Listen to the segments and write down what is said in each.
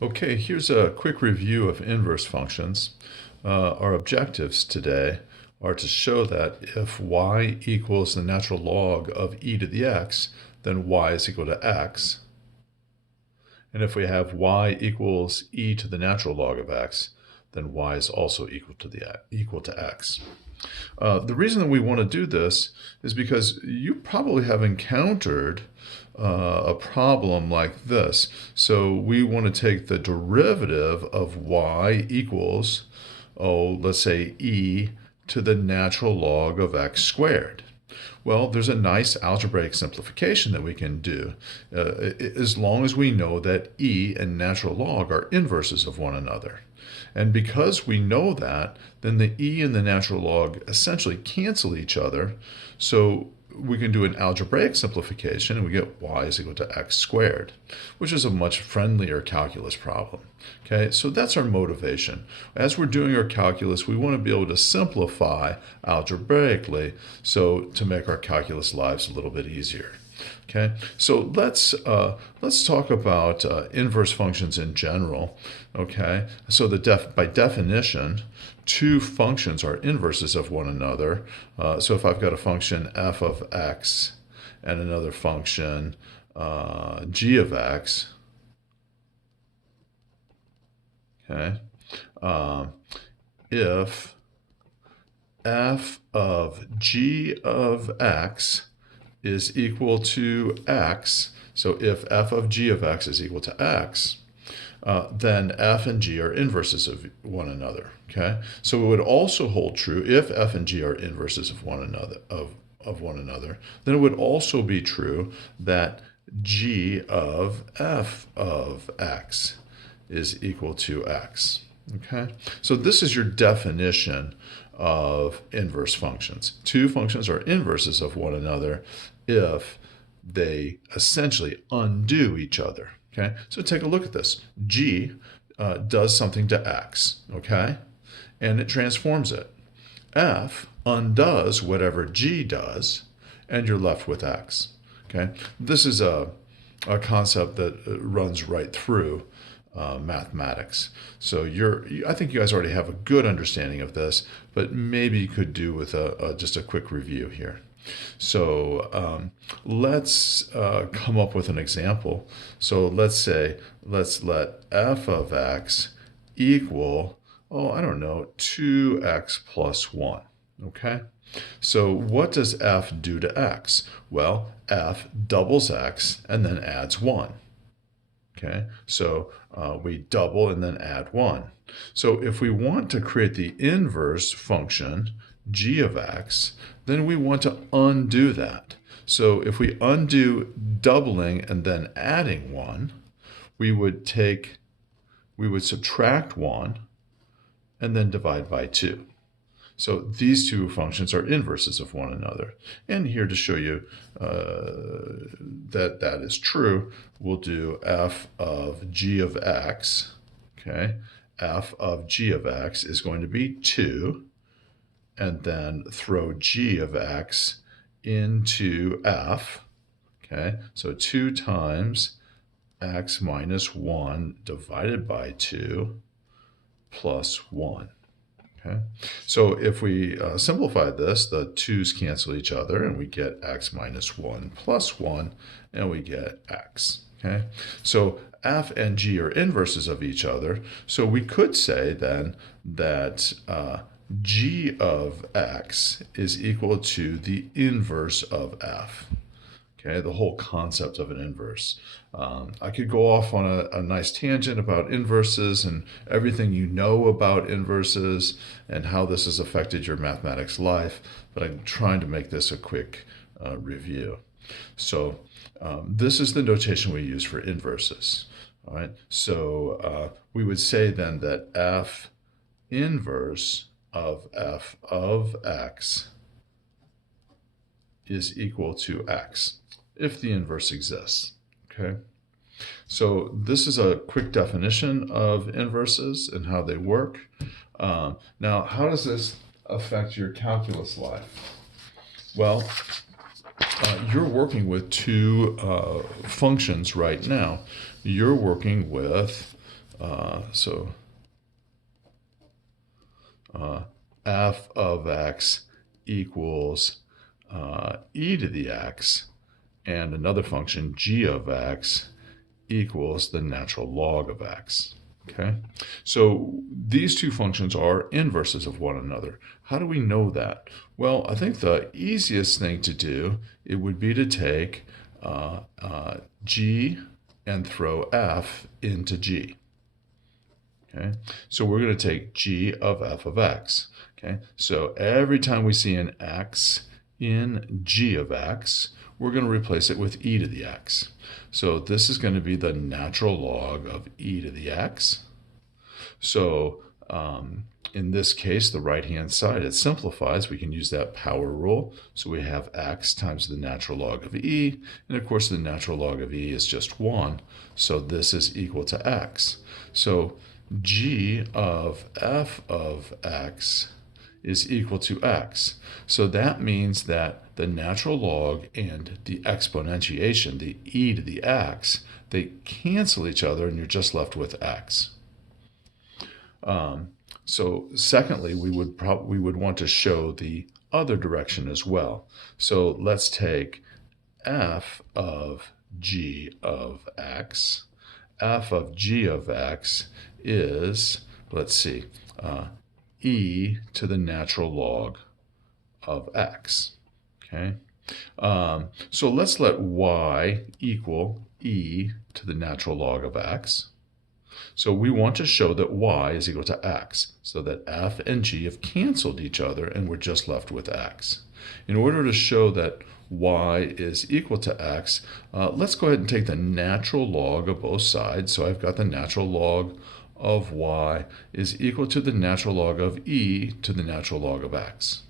Okay, here's a quick review of inverse functions. Our objectives today are to show that if y equals the natural log of e to the x, then y is equal to x. And if we have y equals e to the natural log of x, then y is also equal to x. The reason that we want to do this is because you probably have encountered a problem like this. So we want to take the derivative of y equals, let's say e to the natural log of x squared. Well, there's a nice algebraic simplification that we can do as long as we know that e and natural log are inverses of one another. And because we know that, then the e and the natural log essentially cancel each other. So we can do an algebraic simplification and we get y is equal to x squared, which is a much friendlier calculus problem. Okay, so that's our motivation. As we're doing our calculus, we want to be able to simplify algebraically so to make our calculus lives a little bit easier. Okay, so let's talk about inverse functions in general. Okay, so by definition, two functions are inverses of one another. So if I've got a function f of x and another function g of x, okay, if f of g of x is equal to x, so if f of g of x is equal to x, then f and g are inverses of one another. Okay, so it would also hold true if f and g are inverses of one another. Then it would also be true that g of f of x is equal to x. Okay, so this is your definition of inverse functions. Two functions are inverses of one another if they essentially undo each other. Okay, so take a look at this. G does something to x, okay, and it transforms it. F undoes whatever G does, and you're left with x. Okay, this is a concept that runs right through mathematics. So I think you guys already have a good understanding of this, but maybe you could do with just a quick review here. So let's come up with an example. So let's let f of x equal, I don't know, 2x plus 1. Okay? So what does f do to x? Well, f doubles x and then adds 1. Okay, so we double and then add 1. So if we want to create the inverse function, g of x, then we want to undo that. So if we undo doubling and then adding 1, we would subtract 1 and then divide by 2. So these two functions are inverses of one another. And here to show you that that is true, we'll do f of g of x. Okay, f of g of x is going to be 2, and then throw g of x into f. Okay, so 2 times x minus 1 divided by 2 plus 1. Okay, so if we simplify this, the 2's cancel each other and we get x minus 1 plus 1 and we get x. Okay, so f and g are inverses of each other. So we could say then that g of x is equal to the inverse of f. Okay, the whole concept of an inverse. I could go off on a nice tangent about inverses and everything you know about inverses and how this has affected your mathematics life, but I'm trying to make this a quick review. So this is the notation we use for inverses. All right, so we would say then that f inverse of f of x is equal to x, if the inverse exists. Okay, so this is a quick definition of inverses and how they work. Now, how does this affect your calculus life? Well, you're working with two functions right now. You're working with f of x equals e to the x, and another function, g of x, equals the natural log of x. Okay, so these two functions are inverses of one another. How do we know that? Well, I think the easiest thing to do, it would be to take g and throw f into g. Okay, so we're going to take g of f of x. Okay, so every time we see an x in g of x, we're going to replace it with e to the x. So this is going to be the natural log of e to the x. So in this case, the right-hand side, it simplifies. We can use that power rule. So we have x times the natural log of e. And of course, the natural log of e is just 1. So this is equal to x. So g of f of x is equal to x. So that means that the natural log and the exponentiation, the e to the x, they cancel each other and you're just left with x. So secondly, we would want to show the other direction as well. So let's take f of g of x. F of g of x is, let's see, e to the natural log of x. Okay, so let's let y equal e to the natural log of x. So we want to show that y is equal to x, so that f and g have canceled each other and we're just left with x. In order to show that y is equal to x, let's go ahead and take the natural log of both sides. So I've got the natural log of y is equal to the natural log of e to the natural log of x.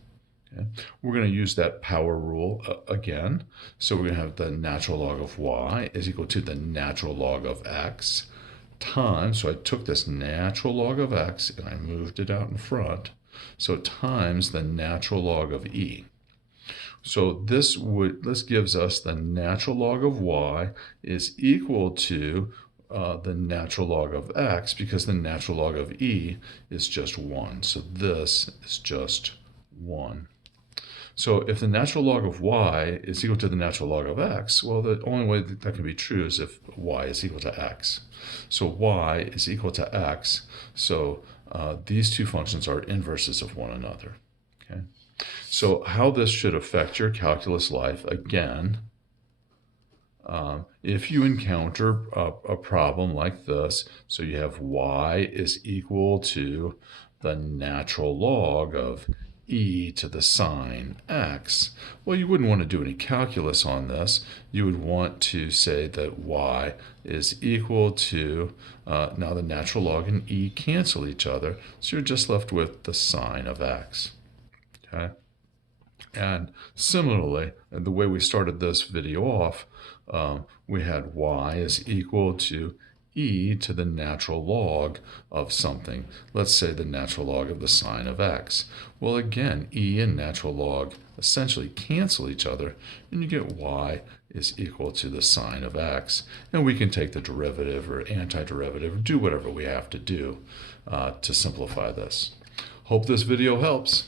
Okay. We're going to use that power rule again. So we're going to have the natural log of y is equal to the natural log of x times, so I took this natural log of x and I moved it out in front, so times the natural log of e. So this gives us the natural log of y is equal to the natural log of x, because the natural log of e is just 1. So this is just 1. So if the natural log of y is equal to the natural log of x, well, the only way that can be true is if y is equal to x. So y is equal to x. So these two functions are inverses of one another. Okay. So how this should affect your calculus life, again, if you encounter a problem like this, so you have y is equal to the natural log of e to the sine x, well, you wouldn't want to do any calculus on this. You would want to say that y is equal to, now the natural log and e cancel each other, so you're just left with the sine of x. Okay? And similarly, the way we started this video off, we had y is equal to e to the natural log of something. Let's say the natural log of the sine of x. Well, again, e and natural log essentially cancel each other, and you get y is equal to the sine of x. And we can take the derivative or antiderivative, or do whatever we have to do to simplify this. Hope this video helps.